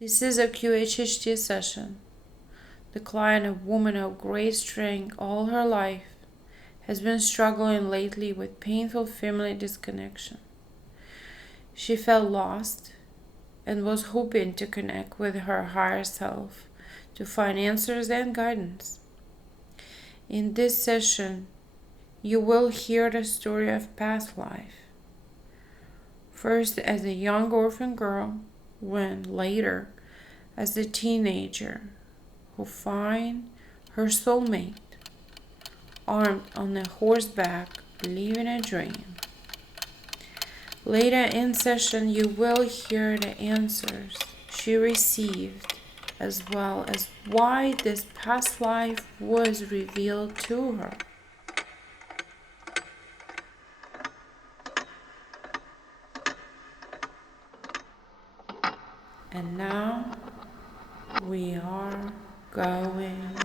This is a Q.H.H.T session. The client, a woman of great strength all her life, has been struggling lately with painful family disconnection. She felt lost and was hoping to connect with her higher self to find answers and guidance. In this session, you will hear the story of past life. First as a young orphan girl, when later as a teenager who find her soulmate armed on a horseback living a dream. Later in session you will hear the answers she received as well as why this past life was revealed to her. And now we are going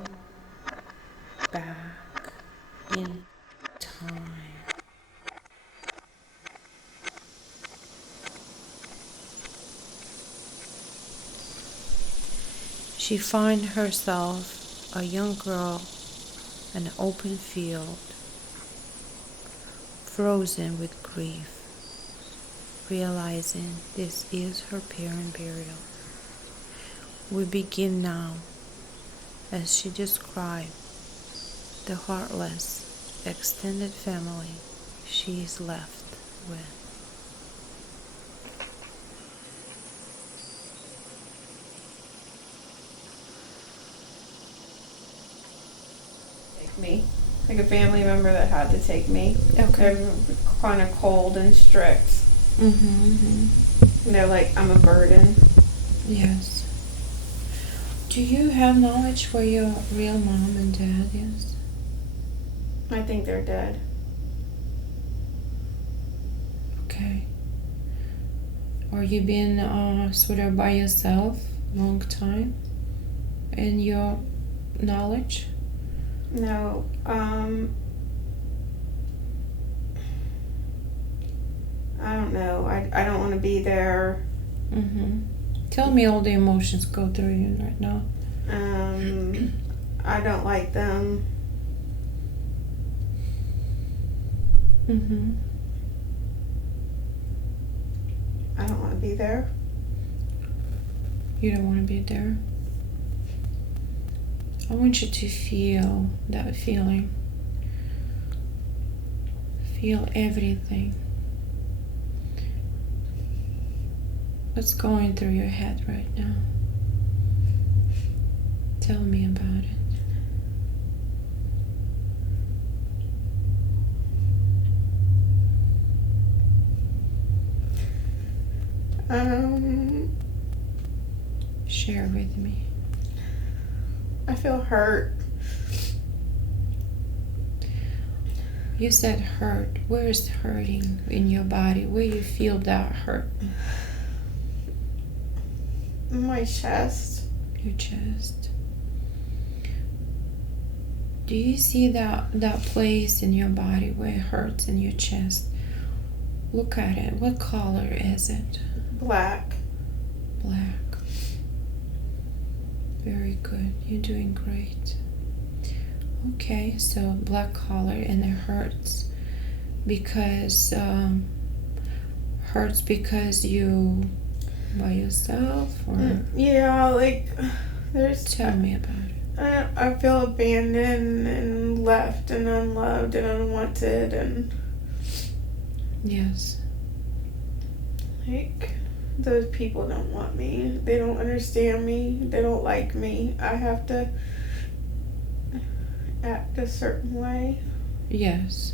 back in time. She finds herself a young girl in an open field, frozen with grief, realizing this is her parent burial. We begin now as she described the heartless extended family she is left with. Me, like a family member that had to take me. Okay. They're kind of cold and strict. Like I'm a burden. Yes. Do you have knowledge where your real mom and dad is? I think they're dead. Okay. Are you been sort of by yourself long time in your knowledge? No, I don't know. I don't want to be there. Tell me all the emotions go through you right now. I don't like them. I don't want to be there. You don't want to be there? I want you to feel that feeling. Feel everything. What's going through your head right now? Tell me about it. Share with me. I feel hurt. You said hurt. Where is hurting in your body? Where you feel that hurt? My chest. Your chest. Do you see that place in your body where it hurts in your chest? Look at it. What color is it? Black. Black. Very good. You're doing great. Okay, so black color and it hurts because you by yourself or yeah, like there's. Tell me about it. I feel abandoned and left and unloved and unwanted and yes. Like those people don't want me. They don't understand me. They don't like me. I have to act a certain way. Yes.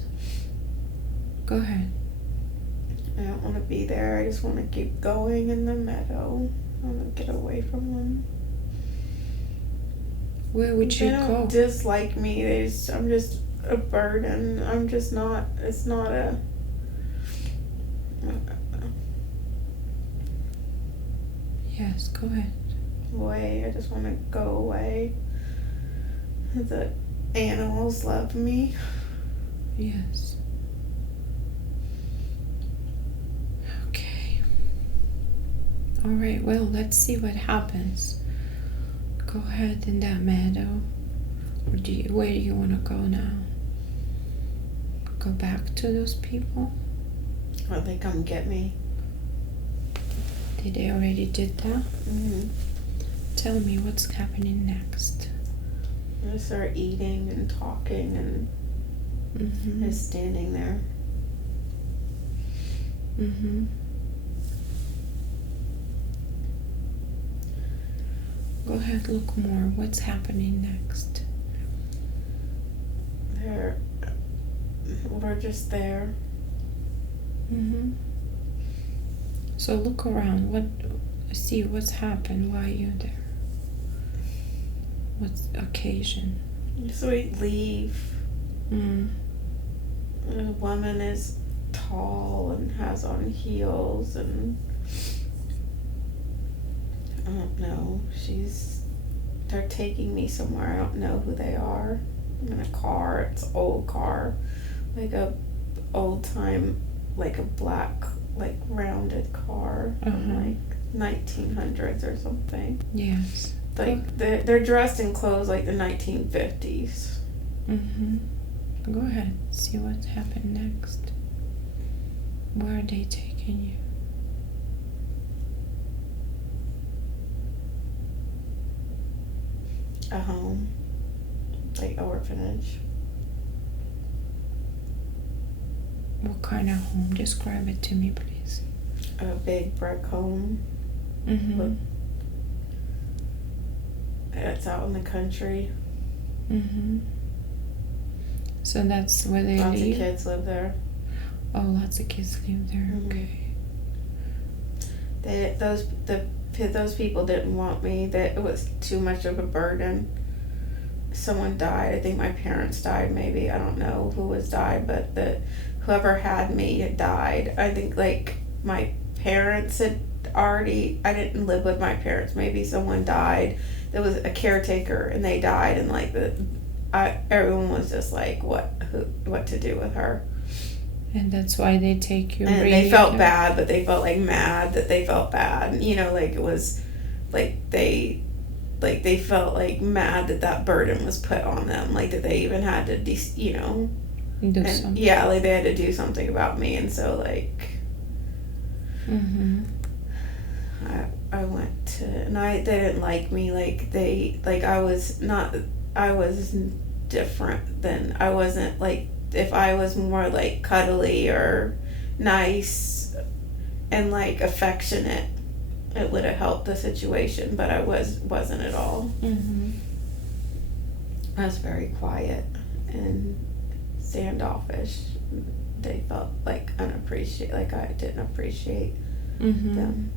Go ahead. I don't want to be there. I just want to keep going in the meadow. I want to get away from them. Where would you go? They don't dislike me. I'm just a burden. I'm just not. It's not a. Yes, go ahead. Way. I just want to go away. The animals love me. Yes. Okay. Alright, well, let's see what happens. Go ahead in that meadow. Or where do you want to go now? Go back to those people? Or they come get me. Did they already did that? Mm-hmm. Tell me what's happening next. I start eating and talking and just standing there. Go ahead, look more. What's happening next? We're just there. So look around. See what's happened. Why are you there? What's the occasion? So we leave. The woman is tall and has on heels, and I don't know. They're taking me somewhere. I don't know who they are. I'm in a car. It's an old car, like a old time, like a black, like rounded car from like 1900s or something. Yes. Like they're dressed in clothes like the 1950s. Go ahead. See what's happened next. Where are they taking you? A home, like orphanage. What kind of home? Describe it to me, please. A big brick home. It's out in the country. So that's where they Lots live? of kids live there. Oh, lots of kids live there. Okay. Those people didn't want me. That it was too much of a burden. Someone died. I think my parents died. Maybe I don't know who was died, but whoever had me had died. I think like my parents had already. I didn't live with my parents. Maybe someone died. There was a caretaker, and they died, and like everyone was just like, what to do with her. And that's why they take you. And they felt bad, but they felt like mad that they felt bad. You know, like it was, like they felt like mad that burden was put on them. Like that they even had to, do something. Yeah, like they had to do something about me, and so like. I went to, and they didn't like me. I was different than, I wasn't like. If I was more like cuddly or nice and like affectionate, it would have helped the situation, but I wasn't at all. I was very quiet and standoffish. They felt like unappreciated, like I didn't appreciate them.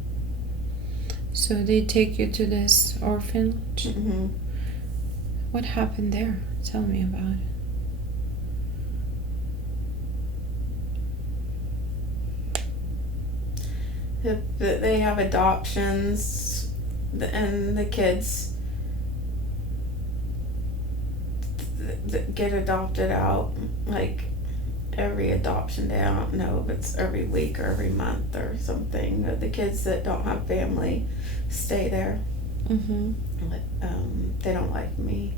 So they take you to this orphanage? What happened there? Tell me about it. They have adoptions, and the kids get adopted out like every adoption day. I don't know if it's every week or every month or something. The kids that don't have family stay there. They don't like me.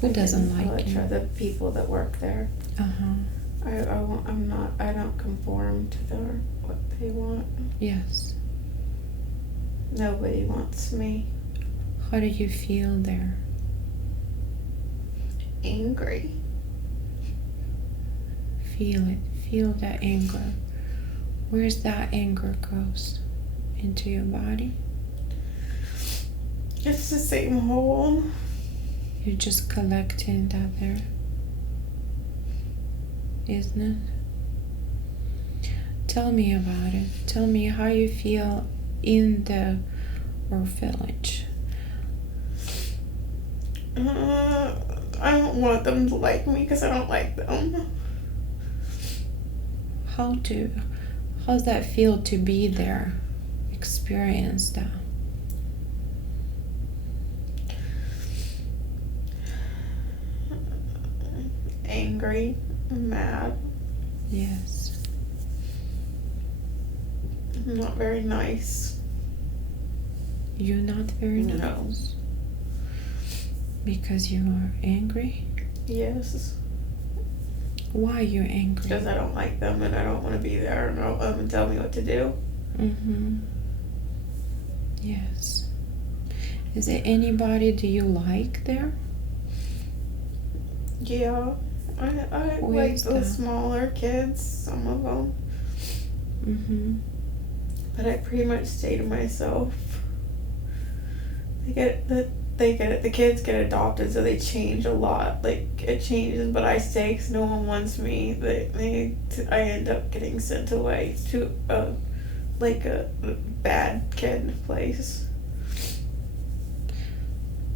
Who doesn't like you? The people that work there. I don't conform to what they want. Yes. Nobody wants me. How do you feel there? Angry. Feel it. Feel that anger. Where's that anger goes? Into your body? It's the same hole. You're just collecting that there. Isn't it? Tell me about it. Tell me how you feel in the orphanage. I don't want them to like me because I don't like them. How's that feel to be there? Experience that. Angry, mad. Yes. I'm not very nice. You're not very nice? No. Because you are angry? Yes. Why are you angry? Because I don't like them and I don't want to be there and I don't want them to tell me what to do. Mm-hmm. Yes. Is there anybody do you like there? Yeah. I Where like is the that? smaller kids, some of them. Mm-hmm. But I pretty much stay to myself. The kids get adopted, so they change a lot. Like, it changes, but I stay because no one wants me. I end up getting sent away to a bad kid place.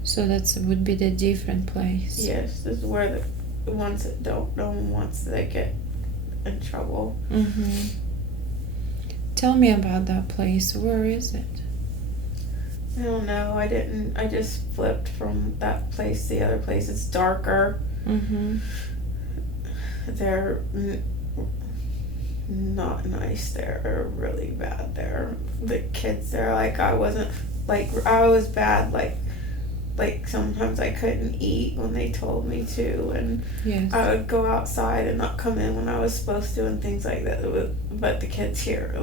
So that would be the different place. Yes, this is where the ones that don't, no one wants, they get in trouble. Mm-hmm. Tell me about that place. Where is it? I don't know. I just flipped from that place to the other place. It's darker. Mm-hmm. They're not nice there. They're really bad there. The kids there, I was bad. Like sometimes I couldn't eat when they told me to, and Yes. I would go outside and not come in when I was supposed to, and things like that. But the kids here,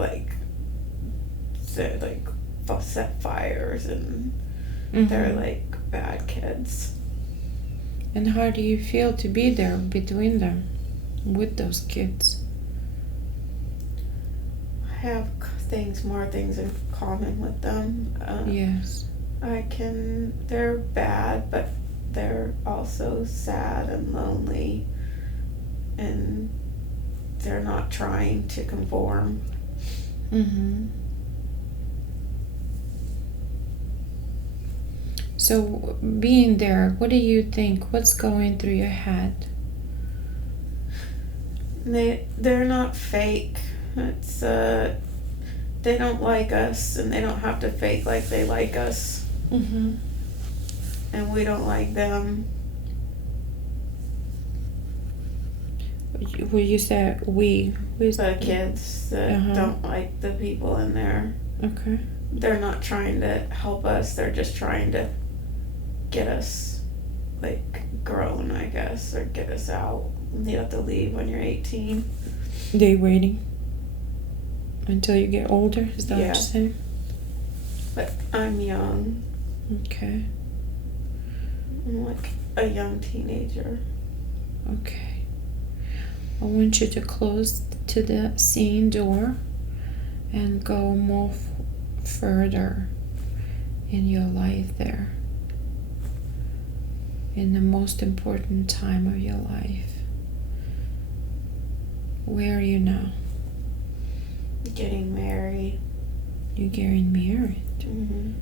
set fires, and Mm-hmm. they're bad kids. And how do you feel to be there between them, with those kids? I have more things in common with them. Yes. They're bad, but they're also sad and lonely, and they're not trying to conform. Mm-hmm. So, being there, what do you think? What's going through your head? They're not fake. It's they don't like us, and they don't have to fake like they like us. Mm-hmm. And we don't like them. Will you say we? Who's The kids that don't like the people in there. Okay. They're not trying to help us. They're just trying to get us grown, I guess, or get us out. You have to leave when you're 18. They waiting until you get older? Is that what you're saying? But I'm young. Okay. I'm like a young teenager. Okay. I want you to close to the scene door and go move further in your life there. In the most important time of your life. Where are you now? Getting married. You're getting married. Mm-hmm.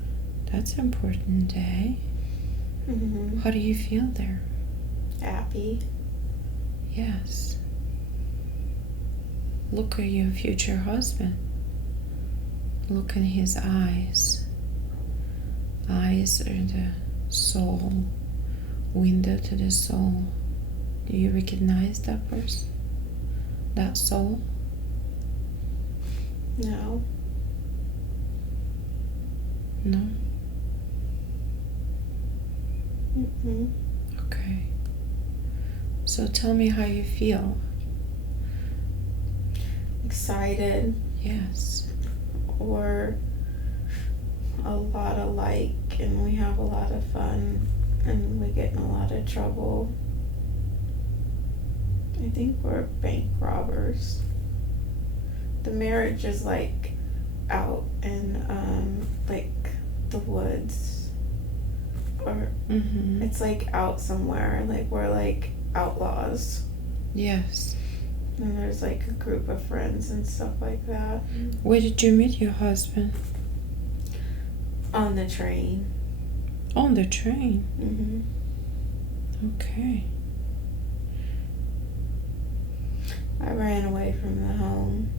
That's an important day. Mm-hmm. How do you feel there? Happy. Yes. Look at your future husband. Look in his eyes. Eyes are the soul. Window to the soul. Do you recognize that person? That soul? No. No? Mm-hmm. Okay. So tell me how you feel. Excited. Yes. We're a lot alike, and we have a lot of fun, and we get in a lot of trouble. I think we're bank robbers. The marriage is out in the woods, or it's out somewhere. We're outlaws. Yes. And there's a group of friends and stuff like that. Where did you meet your husband? On the train. On the train? Mm-hmm. Okay. I ran away from the home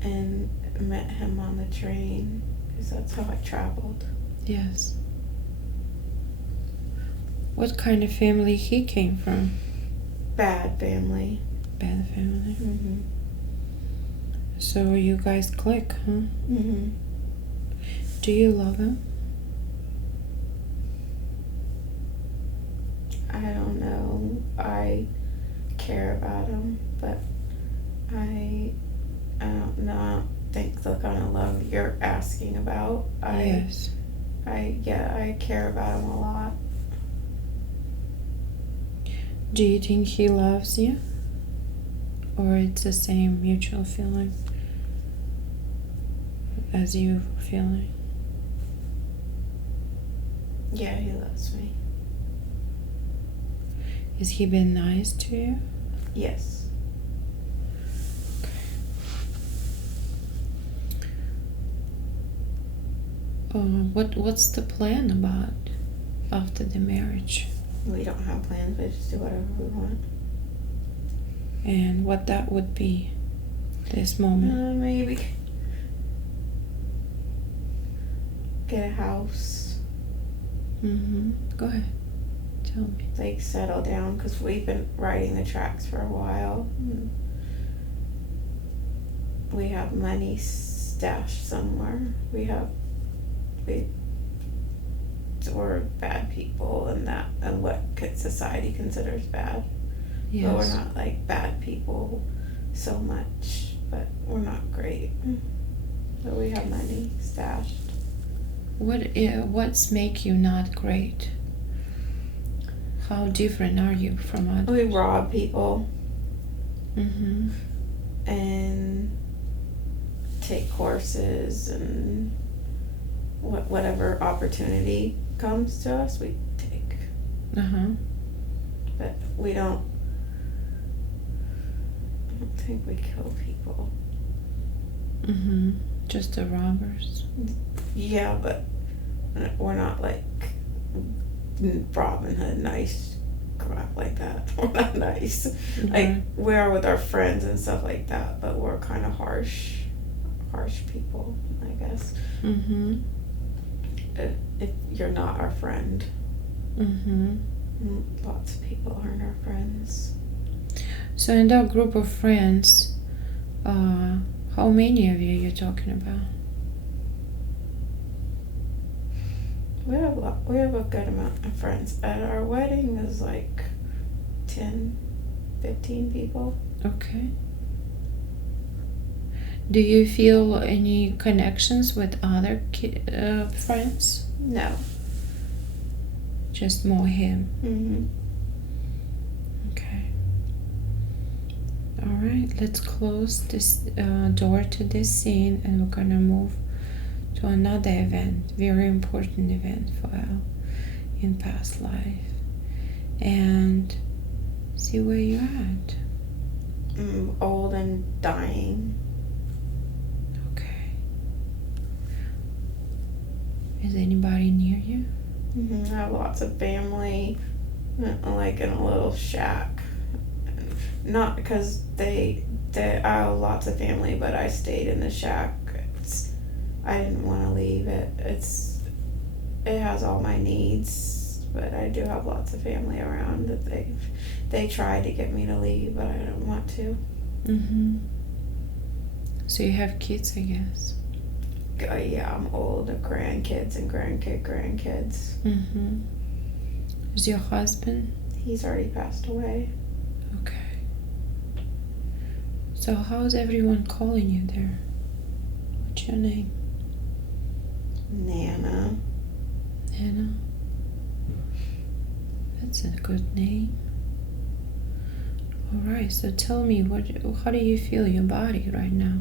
and met him on the train because that's how I traveled. Yes. What kind of family he came from? Bad family. Bad family. Mm-hmm. So you guys click, huh? Mm-hmm. Do you love him? I don't know. I care about him, but I don't know. I don't think the kind of love you're asking about. Yes. I care about him a lot. Do you think he loves you? Or it's the same mutual feeling as you feeling? Yeah, he loves me. Has he been nice to you? Yes. What's the plan about after the marriage? We don't have plans. We just do whatever we want. And what that would be this moment? Maybe get a house. Mm-hmm. Go ahead. Tell me. Like settle down, because we've been riding the tracks for a while. We have money stashed somewhere. We're bad people, and what society considers bad. Yes. But we're not like bad people so much, but we're not great. So we have money stashed. What's make you not great? How different are you from others? We rob people. Mm-hmm. And take courses, and whatever opportunity comes to us, we take. Uh-huh. But I don't think we kill people. Mm-hmm. Just the robbers. Yeah, but we're not like Robin Hood nice crap like that. We're not nice. Mm-hmm. Like we are with our friends and stuff like that, but we're kind of harsh people, I guess. Mm-hmm. If you're not our friend. Mm-hmm. Lots of people aren't our friends. So in that group of friends, how many of you you're talking about? We have a good amount of friends. At our wedding is like 10, 15 people. Okay. Do you feel any connections with other friends? No. Just more him. Mm-hmm. Okay. All right, let's close this door to this scene, and we're gonna move to another event, very important event for Elle in past life, and see where you're at. Old and dying. Okay. Is anybody near you? I have lots of family, like in a little shack. Not because I have lots of family, but I stayed in the shack. I didn't want to leave it. It has all my needs, but I do have lots of family around that they tried to get me to leave, but I don't want to. Mm-hmm. So you have kids, I guess. Yeah, I'm old. Grandkids and grandkids. Mm-hmm. Is your husband? He's already passed away. Okay. So how's everyone calling you there? What's your name? Nana. Anna? That's a good name. Alright, so tell me, how do you feel your body right now?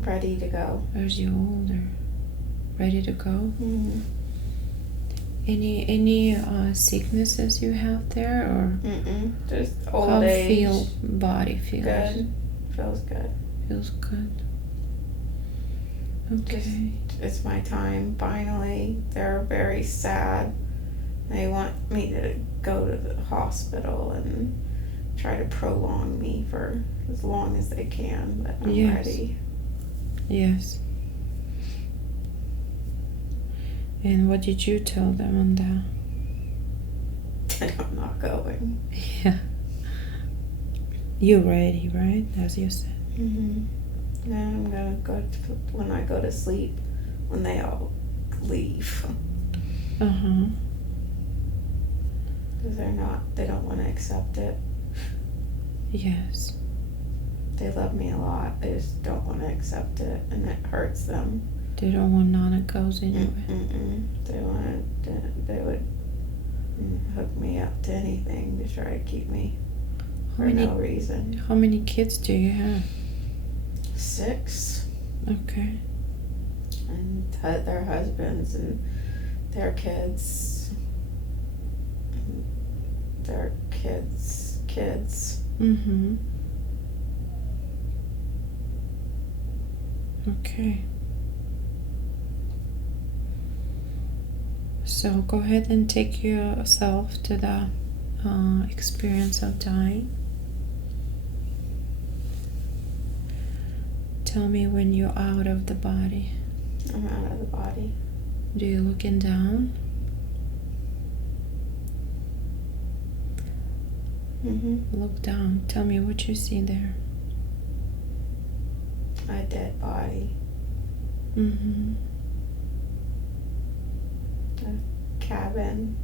Ready to go. As you're older, ready to go? Mm-hmm. Any sicknesses you have there, or just old how age. Body feels? Good. Feels good. Feels good. Okay. It's my time finally. They're very sad. They want me to go to the hospital and try to prolong me for as long as they can, but I'm ready. Yes. And what did you tell them on that? I'm not going. Yeah. You're ready, right? As you said. Mm-hmm. Then I'm gonna when I go to sleep, when they all leave. Uh-huh. Because they don't want to accept it. Yes. They love me a lot. They just don't want to accept it, and it hurts them. They don't want none of goes anyway. They would hook me up to anything to try to keep me for no reason. How many kids do you have? 6. Okay. And their husbands and their kids. And their kids. Mm-hmm. Okay. So go ahead and take yourself to the experience of dying. Tell me when you're out of the body. I'm out of the body. Do you looking down? Mm-hmm. Look down. Tell me what you see there. A dead body. Mm-hmm. A cabin.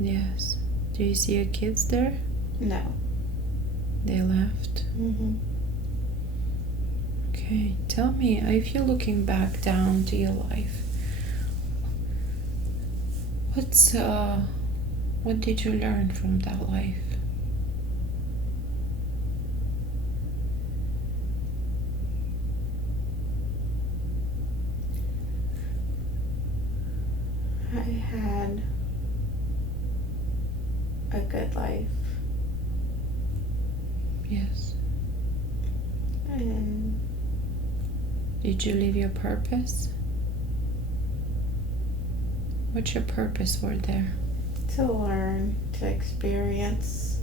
Yes. Do you see your kids there? No. They left. Mm-hmm. Okay. Tell me, if you're looking back down to your life, what did you learn from that life? I had a good life. Yes. And Did you live your purpose? What's your purpose for there? to learn, to experience.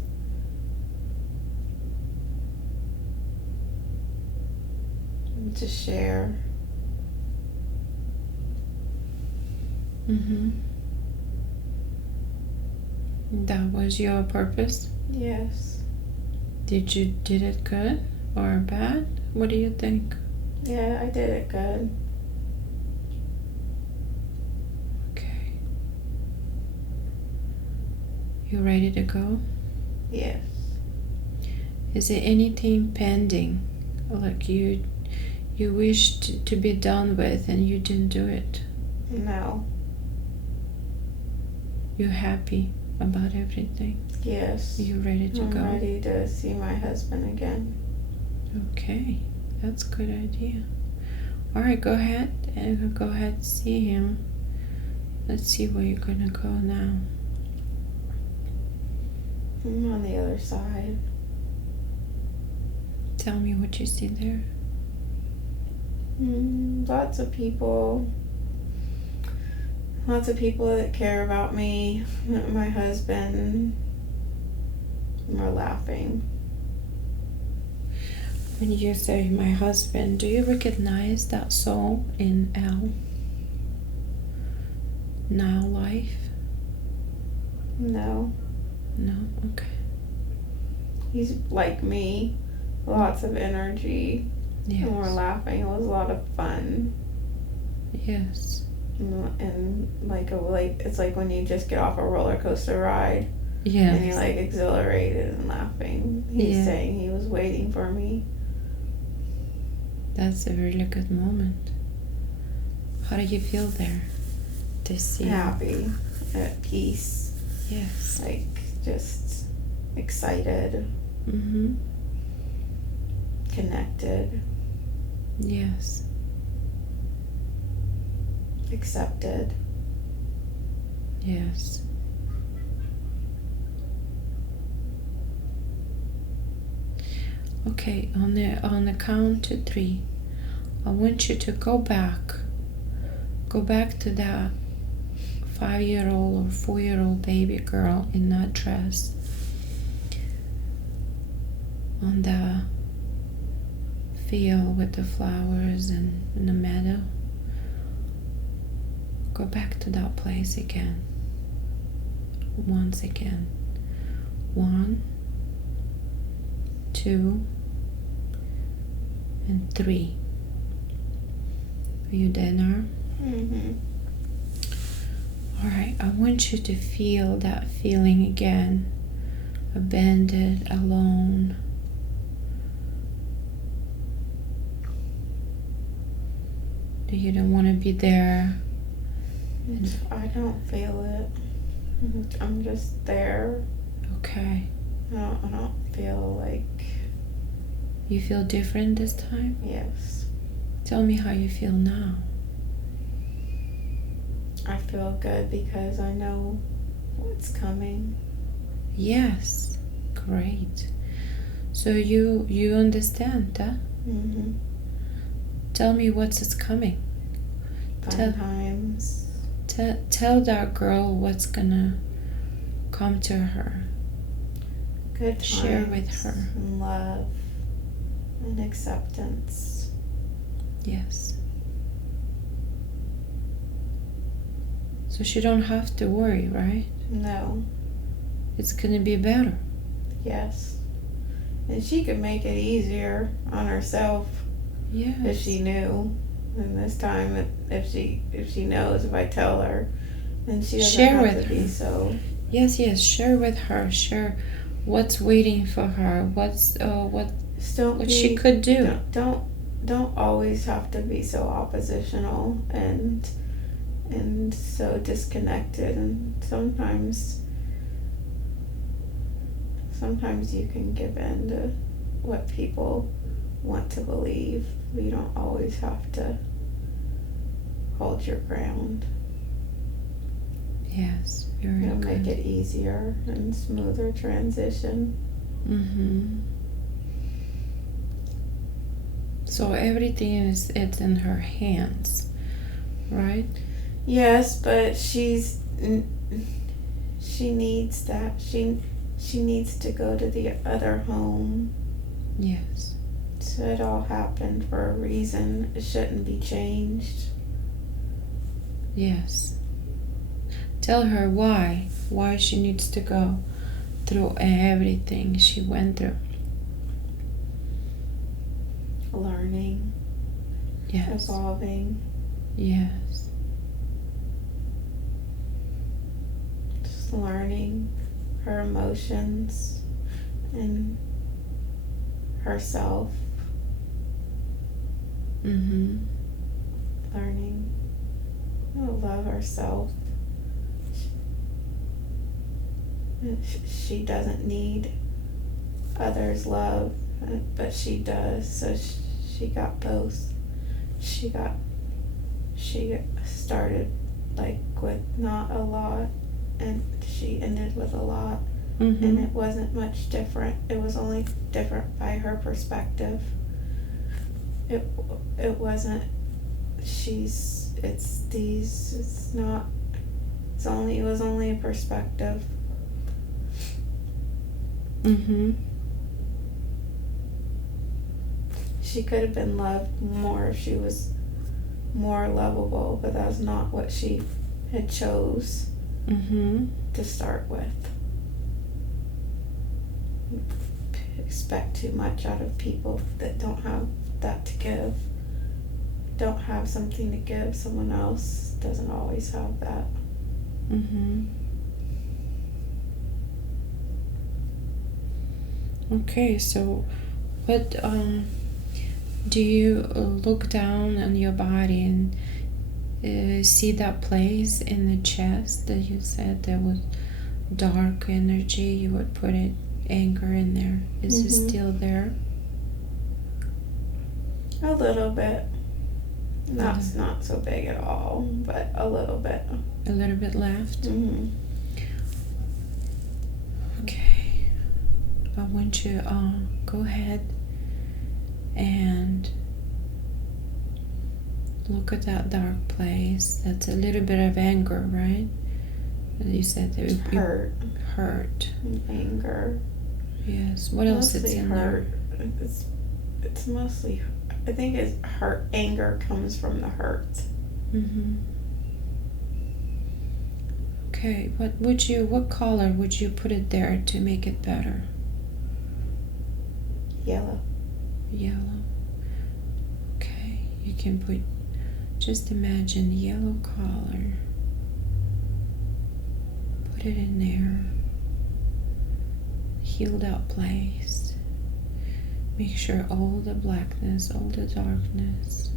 And to share. Mm-hmm. That was your purpose? Yes. Did it good or bad? What do you think? Yeah, I did it good. Okay. You ready to go? Yes. Is there anything pending? Like you wished to be done with and you didn't do it? No. You're happy about everything? Yes. You ready to go? I'm ready to see my husband again. Okay, that's a good idea. All right, go ahead and see him. Let's see where you're gonna go now. I'm on the other side. Tell me what you see there. Lots of people. Lots of people that care about me. My husband. We're laughing. When you say my husband, do you recognize that soul in Elle? Now life? No. No? Okay. He's like me. Lots of energy. Yes. And we're laughing. It was a lot of fun. Yes. And it's like when you just get off a roller coaster ride. Yes. And you're like exhilarated and laughing. He's saying he was waiting for me. That's a really good moment. How do you feel there? To see Happy, at peace. Yes. Like just excited. Mm-hmm. Connected. Yes. Accepted. Yes. Okay, on the count to 3, I want you to go back to that 5-year-old or 4-year-old baby girl in that dress on the field with the flowers and in the meadow. Go back to that place again. Once again. 1, 2, and 3. Are you there now? Mm-hmm. All right, I want you to feel that feeling again. Abandoned, alone. That you don't want to be there. I don't feel it. I'm just there. Okay. I don't feel like... You feel different this time? Yes. Tell me how you feel now. I feel good because I know what's coming. Yes. Great. So you understand, huh? Mm-hmm. Tell me what's coming. Fun times. Tell that girl what's gonna come to her. Good times. Share with her. And love. And acceptance. Yes. So she don't have to worry, right? No. It's gonna be better. Yes. And she could make it easier on herself. Yes. If she knew. And this time, if she knows, if I tell her, then she doesn't Share have with to be her. so... Yes, share with her. Share what's waiting for her. What she could do. Don't always have to be so oppositional and so disconnected. And sometimes you can give in to what people want to believe. You don't always have to hold your ground. Yes, very It'll good. make it easier and smoother transition. Mm-hmm. So everything it's in her hands, right? Yes, but she needs that. She needs to go to the other home. Yes. So it all happened for a reason. It shouldn't be changed. Yes. Tell her why she needs to go through everything she went through. Learning. Yes. Evolving. Yes. Just learning her emotions and herself. Mm-hmm. Learning to love herself. She doesn't need others' love, but she does. So she got both. She started like with not a lot, and she ended with a lot. Mm-hmm. And it wasn't much different. It was only different by her perspective. It wasn't. It was only a perspective. Mm-hmm. She could have been loved more if she was more lovable, but that's not what she had chose Mm-hmm. to start with. Expect too much out of people that don't have that to give. Don't have something to give. Someone else doesn't always have that. Mm-hmm. Okay, so what do you look down on your body and see that place in the chest that you said there was dark energy? You would put it anger in there. Is it still there? A little bit. Not so big at all, but a little bit. A little bit left? Mm-hmm. Okay. I want you to go ahead and look at that dark place. That's a little bit of anger, right? You said that Hurt. Hurt. And anger. Yes. What else is in hurt. there? It's mostly, I think it's hurt. Anger comes from the hurt. Mm-hmm. Okay. What color would you put it there to make it better? Yellow. Yellow. can put, just imagine yellow color. Put it in there. Healed out place. Make sure all the blackness, all the darkness.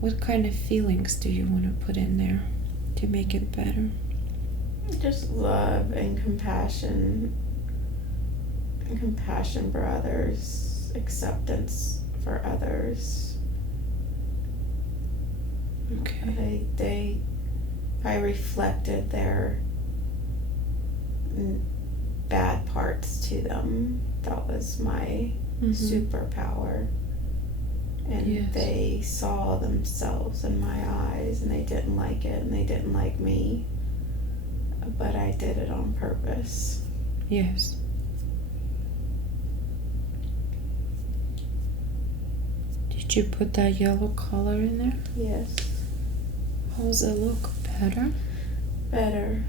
What kind of feelings do you want to put in there to make it better? Just love and compassion. And compassion for others. Acceptance for others. Okay. I reflected their bad parts to them. That was my superpower. And yes. They saw themselves in my eyes and they didn't like it and they didn't like me. But I did it on purpose. Yes. Did you put that yellow color in there? Yes. How does it look? Better? Better.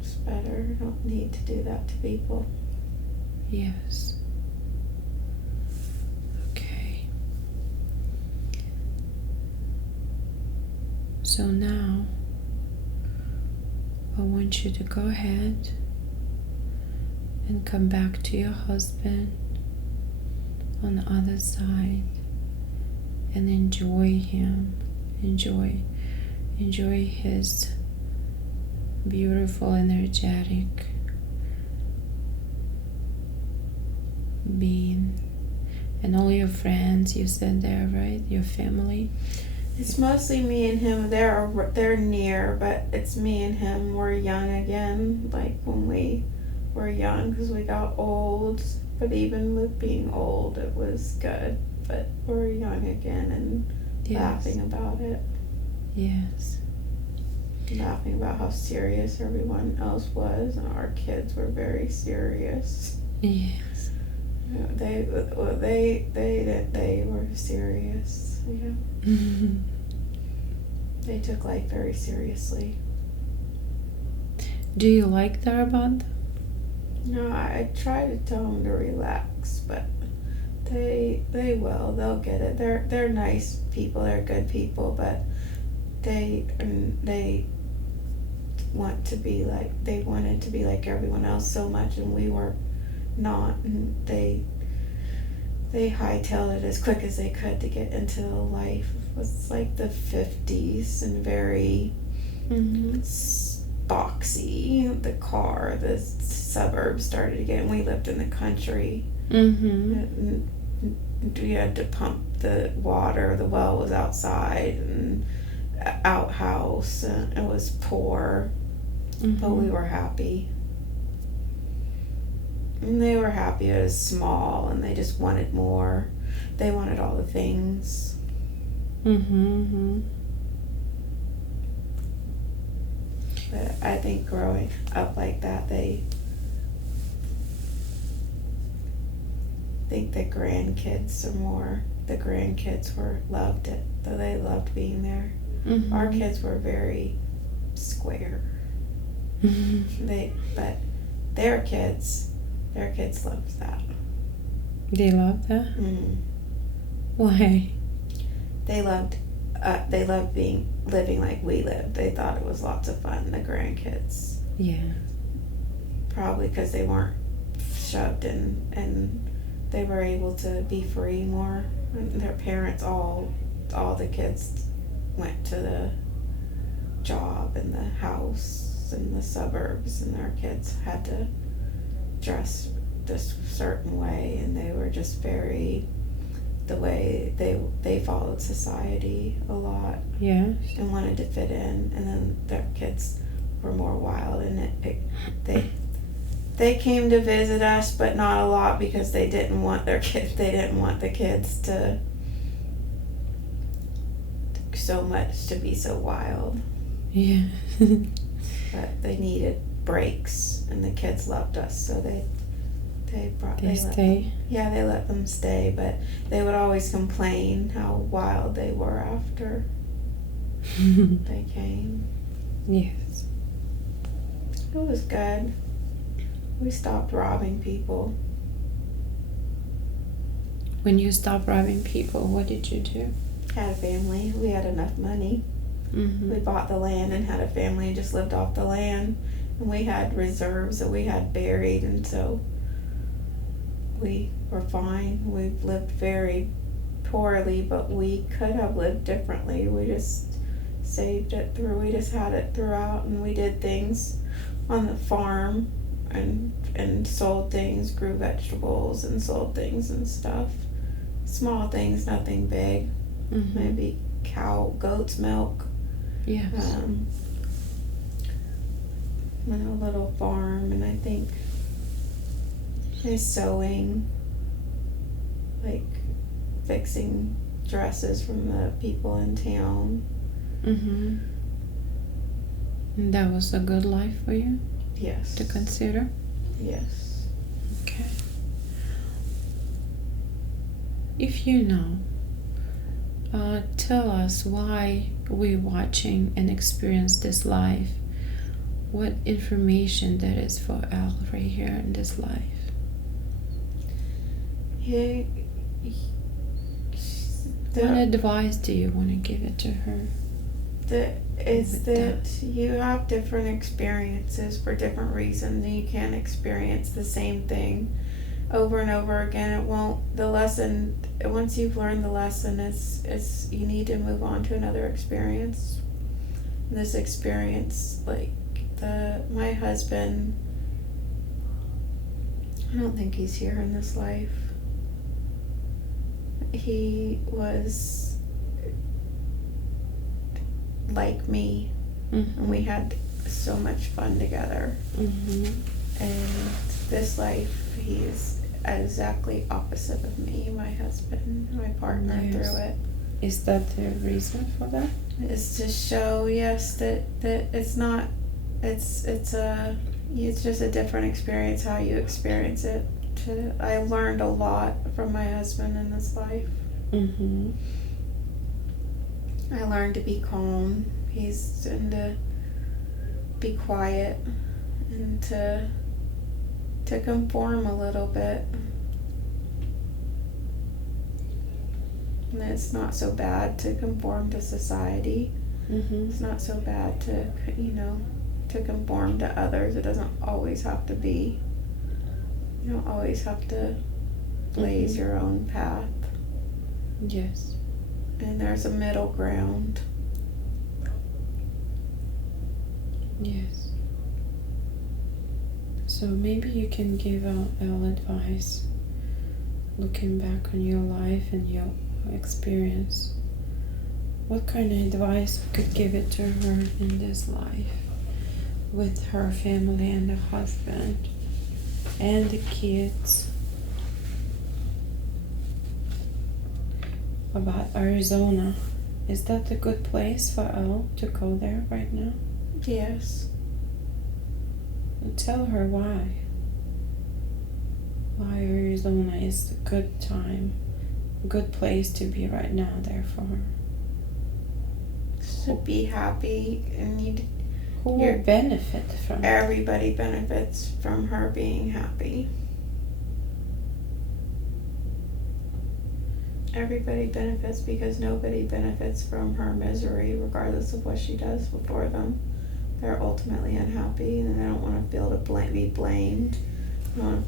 It's better. I don't need to do that to people. Yes. Okay. So now, I want you to go ahead and come back to your husband on the other side and enjoy him. Enjoy his beautiful, energetic being. And all your friends, you said there, right? Your family? It's mostly me and him. They're near, but it's me and him. We're young again, like when we were young, because we got old. But even with being old, it was good. But we're young again and yes. laughing about it. Yes. Laughing about how serious everyone else was, and our kids were very serious. Yes. They were serious. Yeah. They took life very seriously. Do you like that about them? No, I try to tell them to relax, but they will. They'll get it. They're nice people. They're good people, but they wanted to be like everyone else so much, and we were not. And they hightailed it as quick as they could to get into life. It was like the 50s and very boxy. The suburbs started again. We lived in the country. And we had to pump the water. The well was outside and outhouse. And it was poor, but we were happy. And they were happy. It was small, and they just wanted more. They wanted all the things. But I think growing up like that, they think the grandkids loved it. So they loved being there. Our kids were very square. But their kids loved that. They loved that? Why? They loved living like we lived. They thought it was lots of fun, the grandkids. Yeah. Probably because they weren't shoved in, and they were able to be free more. And their parents, all the kids went to the job and the house in the suburbs, and their kids had to dress this certain way, and they were just very, the way they followed society a lot. Yeah. And wanted to fit in, and then their kids were more wild, and they came to visit us, but not a lot, because they didn't want the kids to so much to be so wild. Yeah. But they needed breaks, and the kids loved us, so they stay. They let them stay, but they would always complain how wild they were after they came. Yes. It was good. We stopped robbing people. When you stopped robbing people, what did you do? Had a family. We had enough money. Mm-hmm. We bought the land and had a family and just lived off the land. And we had reserves that we had buried, and so we were fine. We lived very poorly, but we could have lived differently. We just saved it through. We just had it throughout, and we did things on the farm and sold things, grew vegetables and sold things and stuff. Small things, nothing big. Mm-hmm. Maybe goat's milk. Yes. And a little farm, and I think sewing, like fixing dresses from the people in town. Mm-hmm. And that was a good life for you Yes. to consider? Yes. Okay. If you know, tell us why we're watching and experience this life. What information that is for Elle right here in this life? Yeah. What advice do you want to give it to her? Is that you have different experiences for different reasons, and you can't experience the same thing over and over again. It won't. The lesson, once you've learned the lesson, is you need to move on to another experience. And this experience, like my husband, I don't think he's here in this life. He was like me, Mm-hmm. and we had so much fun together. Mm-hmm. And this life, he's exactly opposite of me, my husband, my partner. Yes. Through it. Is that the reason for that? It's to show, yes, that it's not, it's just a different experience how you experience it. I learned a lot from my husband in this life. Mm-hmm. I learned to be calm. He's to be quiet and to conform a little bit. And it's not so bad to conform to society. Mm-hmm. It's not so bad to conform to others. It doesn't always have to be. You don't always have to blaze your own path. Yes. And there's a middle ground. Yes. So maybe you can give Elle advice, looking back on your life and your experience. What kind of advice we could give it to her in this life with her family and the husband and the kids? About Arizona, is that a good place for Elle to go there right now? Yes. Tell her why. Why Arizona is a good time, good place to be right now there for her. To be happy, and Who will benefit from it? everybody benefits from her being happy. Everybody benefits because nobody benefits from her misery, regardless of what she does before them. They're ultimately unhappy, and they don't want to feel to be blamed.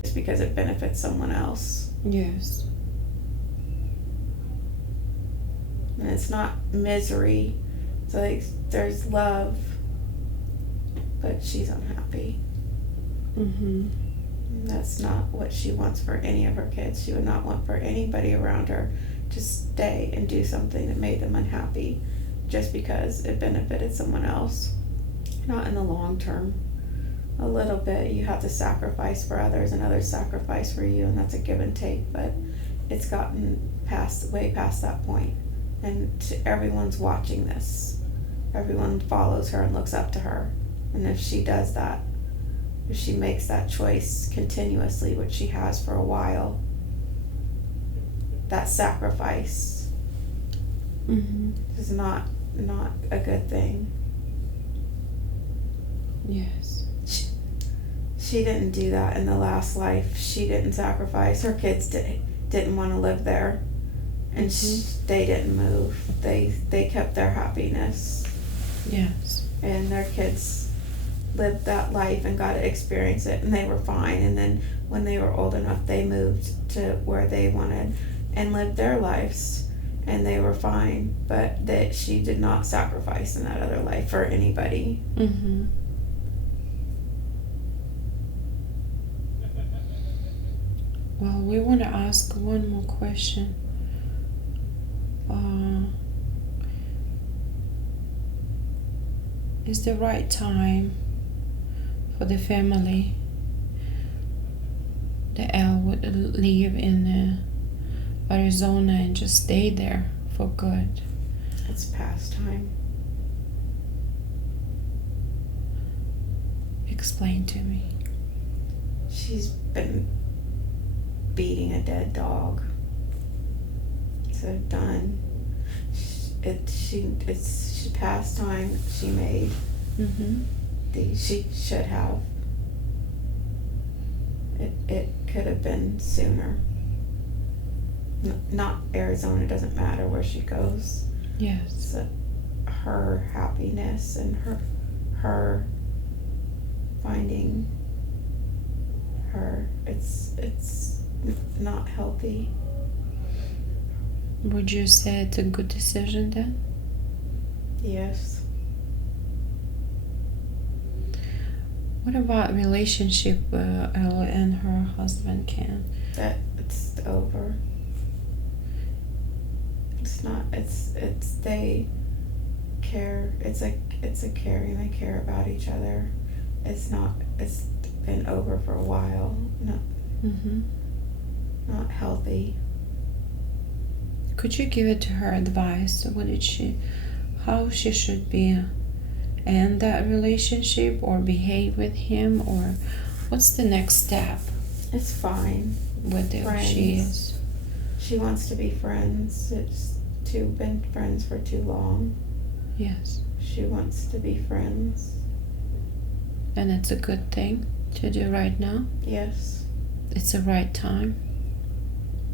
Just because it benefits someone else. Yes. And it's not misery. So like, there's love, but she's unhappy. Mm-hmm. And that's not what she wants for any of her kids. She would not want for anybody around her to stay and do something that made them unhappy just because it benefited someone else. Not in the long term. A little bit, you have to sacrifice for others and others sacrifice for you, and that's a give and take, but it's gotten way past that point. And everyone's watching this. Everyone follows her and looks up to her. And if she does that, if she makes that choice continuously, which she has for a while, that sacrifice is not a good thing. Yes. She didn't do that in the last life. She didn't sacrifice. Her kids didn't want to live there, and they didn't move. They kept their happiness. Yes. And their kids lived that life and got to experience it, and they were fine. And then when they were old enough, they moved to where they wanted and lived their lives, and they were fine. But that she did not sacrifice in that other life for anybody. Mm-hmm. Well, we want to ask one more question. Is the right time for the family that Elle would live in Arizona and just stay there for good? It's past time. Explain to me. She's been beating a dead dog. So done. It's past time. She made. She should have. It could have been sooner. Not Arizona. Doesn't matter where she goes. Yes. So her happiness and her finding her. It's not healthy. Would you say it's a good decision then? Yes. What about relationship Elle and her husband Ken? That it's over. It's not. It's they care. It's a caring. They care about each other. It's not. It's been over for a while. Not healthy. Could you give it to her advice? How she should be end that relationship or behave with him, or what's the next step? It's fine. With she is. She wants to be friends. It's been friends for too long. Yes. She wants to be friends. And it's a good thing to do right now? Yes. It's the right time?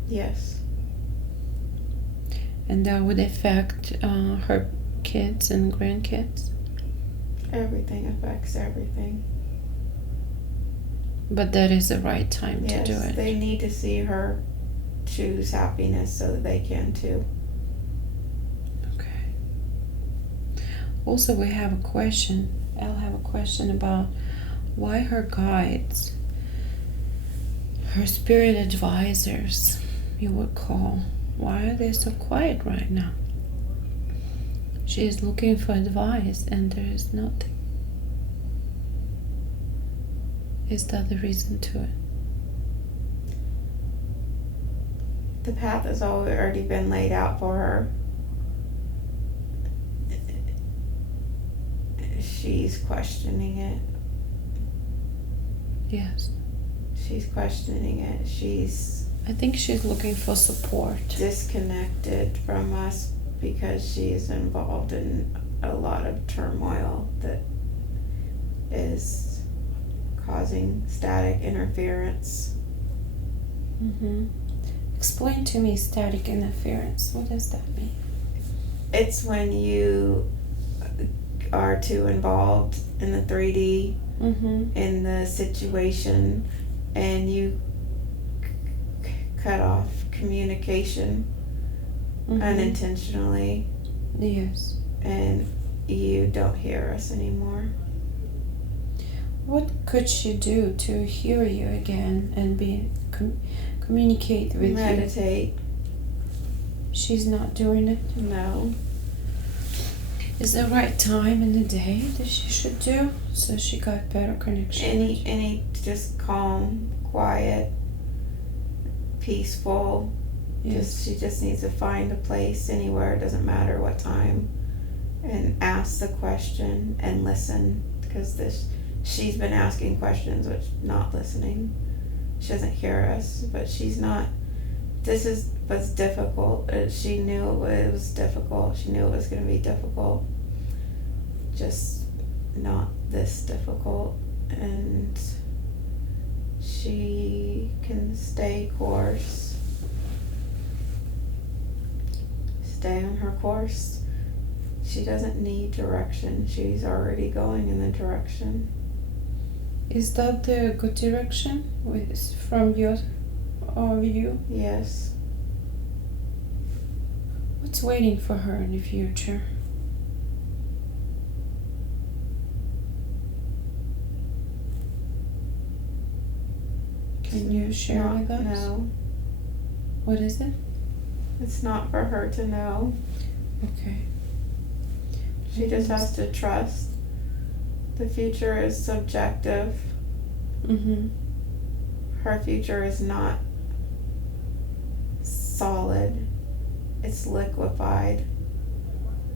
Yes. And that would affect her kids and grandkids? Everything affects everything. But that is the right time to do it. Yes, they need to see her choose happiness so that they can too. Okay. Also, we have a question. I'll have a question about why her guides, her spirit advisors, you would call, why are they so quiet right now? She is looking for advice and there is nothing. Is that the reason to it? The path has already been laid out for her. She's questioning it. Yes. She's questioning it. I think she's looking for support. Disconnected from us because she is involved in a lot of turmoil that is causing static interference. Explain to me static interference. What does that mean? It's when you are too involved in the 3D, in the situation, and you cut off communication unintentionally. Yes. And you don't hear us anymore. What could she do to hear you again and communicate with you? Meditate. She's not doing it? No. Is the right time in the day that she should do so she got better connection? Any just calm, quiet, peaceful. Yes. She just needs to find a place anywhere, it doesn't matter what time, and ask the question and listen, because she's been asking questions which not listening. She doesn't hear us, but she's not. This was difficult. She knew it was difficult. She knew it was going to be difficult. Just not this difficult, and she can stay course. stay on her course. She doesn't need direction. She's already going in the direction. Is that the good direction from your view? Yes. What's waiting for her in the future? Can you share with us? No. What is it? It's not for her to know. Okay. She just has to trust. The future is subjective. Mm-hmm. Her future is not solid. It's liquefied.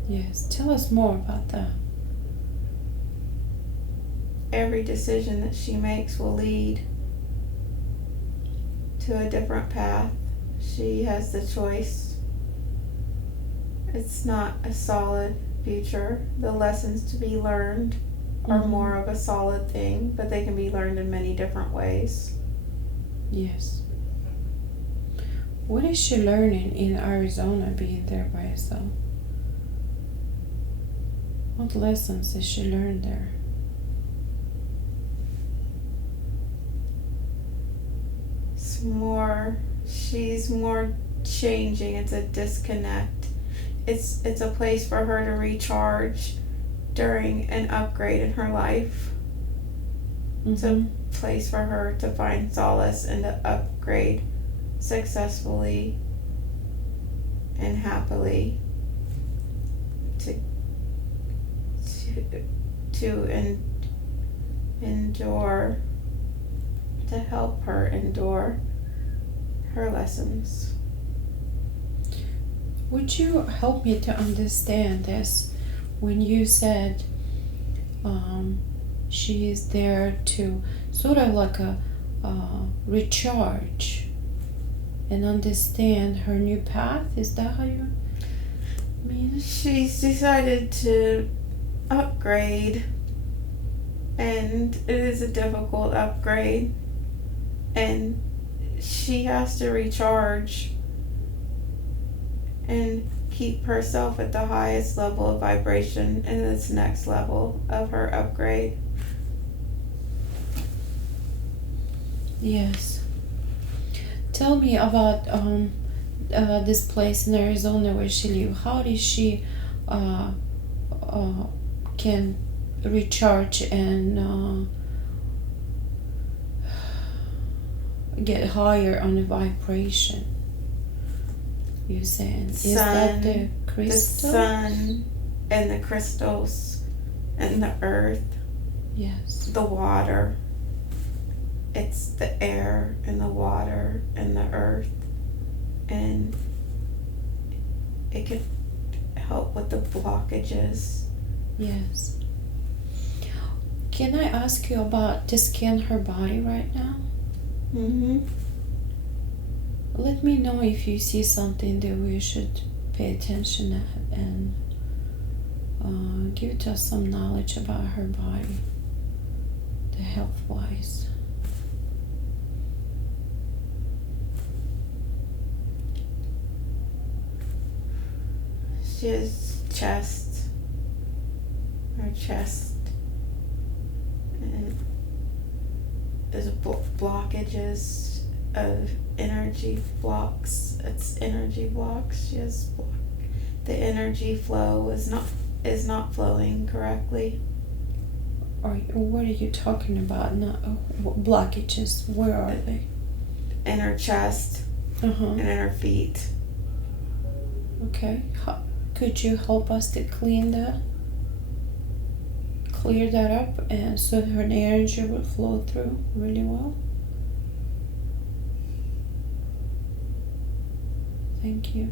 Yes. Tell us more about that. Every decision that she makes will lead to a different path. She has the choice. It's not a solid future. The lessons to be learned are more of a solid thing, but they can be learned in many different ways. Yes. What is she learning in Arizona being there by herself? What lessons did she learn there? She's more changing. It's a disconnect. It's a place for her to recharge during an upgrade in her life. It's a place for her to find solace and to upgrade successfully and happily endure, to help her endure her lessons. Would you help me to understand this when you said she is there to sort of like a recharge and understand her new path? Is that how you mean? She's decided to upgrade, and it is a difficult upgrade, and she has to recharge and keep herself at the highest level of vibration in this next level of her upgrade. Yes. Tell me about this place in Arizona where she lives. How does she can recharge and get higher on the vibration? You're saying is that the crystals? The sun and the crystals and the earth. Yes. The water. It's the air and the water and the earth, and it could help with the blockages. Yes. Can I ask you about to scan her body right now? Let me know if you see something that we should pay attention at, and give us some knowledge about her body, the health-wise. She has chest. Her chest. And there's blockages of energy blocks. It's energy blocks. She has the energy flow is not flowing correctly. What are you talking about? Not blockages. Where are they? In her chest and in her feet. Okay. Could you help us to clear that up, and so her energy will flow through really well? Thank you.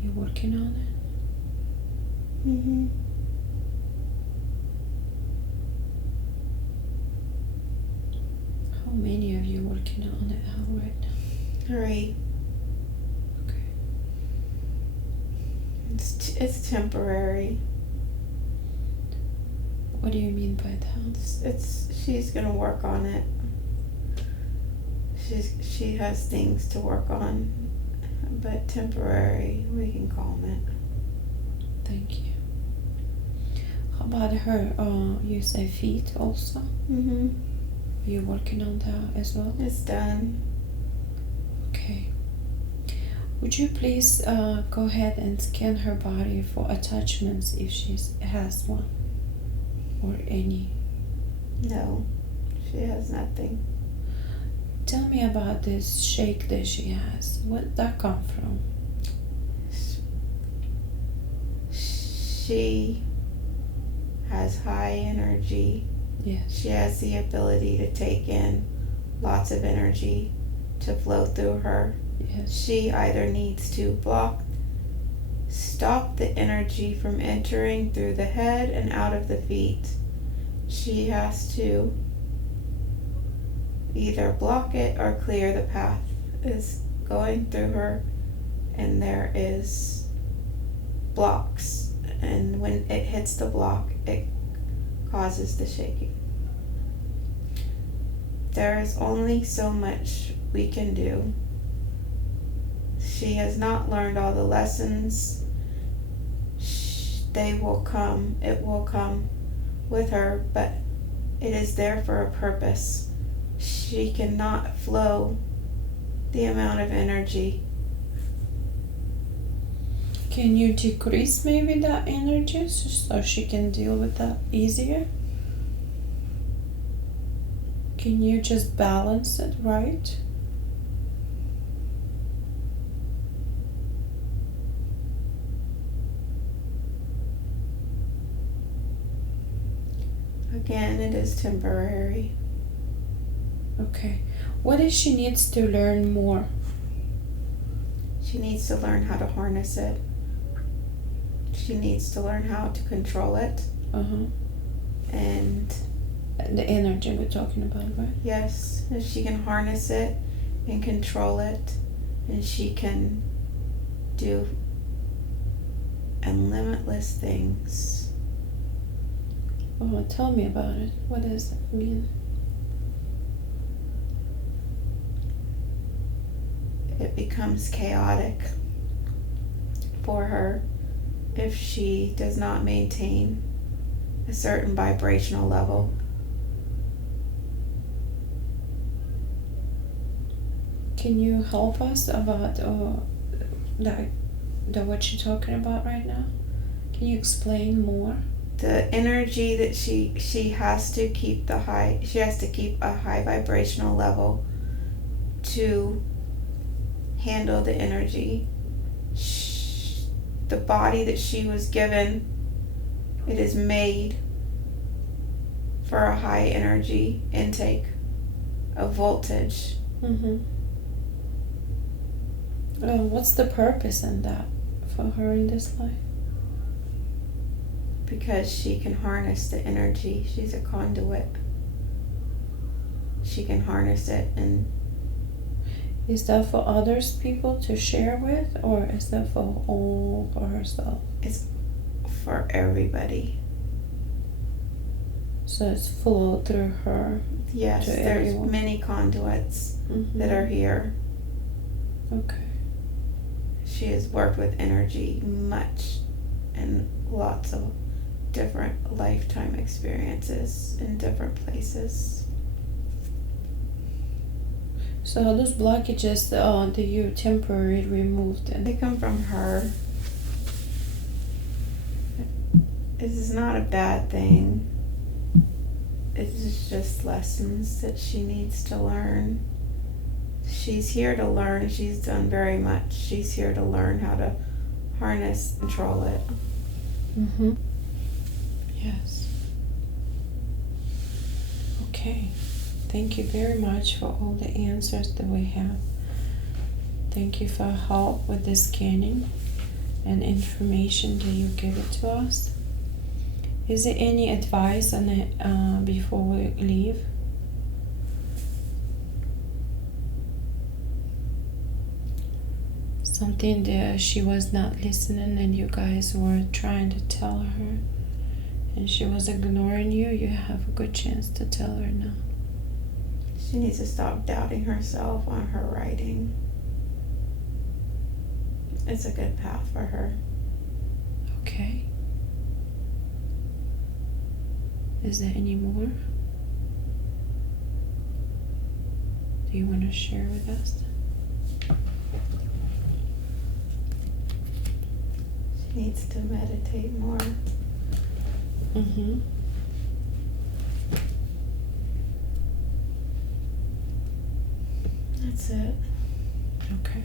You working on it? How many of you working on it out right now? 3. Okay. It's temporary. What do you mean by that? She's gonna work on it. She has things to work on, but temporary. We can calm it. Thank you. How about her? You say feet also? Mhm. Are you working on that as well? It's done. Okay. Would you please go ahead and scan her body for attachments if she has one or any? No, she has nothing. Tell me about this shake that she has. Where'd that come from? She has high energy. Yes. She has the ability to take in lots of energy to flow through her. Yes. She either needs to stop the energy from entering through the head and out of the feet. She has to either block it or clear the path is going through her, and there is blocks, and when it hits the block it causes the shaking. There is only so much we can do. She has not learned all the lessons. They will come, it will come with her, but it is there for a purpose. She cannot flow the amount of energy. Can you decrease maybe that energy so she can deal with that easier? Can you just balance it right? Again, it is temporary. Okay. What if she needs to learn more? She needs to learn how to harness it. She needs to learn how to control it. And the energy we're talking about, right? Yes, if she can harness it and control it, and she can do limitless things. Oh, tell me about it. What does that mean? It becomes chaotic for her if she does not maintain a certain vibrational level. Can you help us about what you're talking about right now? Can you explain more? The energy that she has to keep she has to keep a high vibrational level to handle the energy. The body that she was given, it is made for a high energy intake of voltage. What's the purpose in that for her in this life? Because she can harness the energy. She's a conduit. She can harness it. And is that for others people to share with, or is that for herself? It's for everybody. So it's flow through her. Yes, to there's everyone. Many conduits that are here. Okay. She has worked with energy much, and lots of different lifetime experiences in different places. So those blockages that you temporarily removed, They come from her. This is not a bad thing. It's just lessons that she needs to learn. She's here to learn. She's done very much. She's here to learn how to harness, control it. Yes. Okay. Thank you very much for all the answers that we have. Thank you for help with the scanning and information that you give it to us. Is there any advice on it before we leave? something that she was not listening and you guys were trying to tell her and she was ignoring you, you have a good chance to tell her now. She needs to stop doubting herself on her writing. It's a good path for her. Okay. Is there any more? Do you want to share with us? She needs to meditate more. Mm-hmm. That's it. Okay.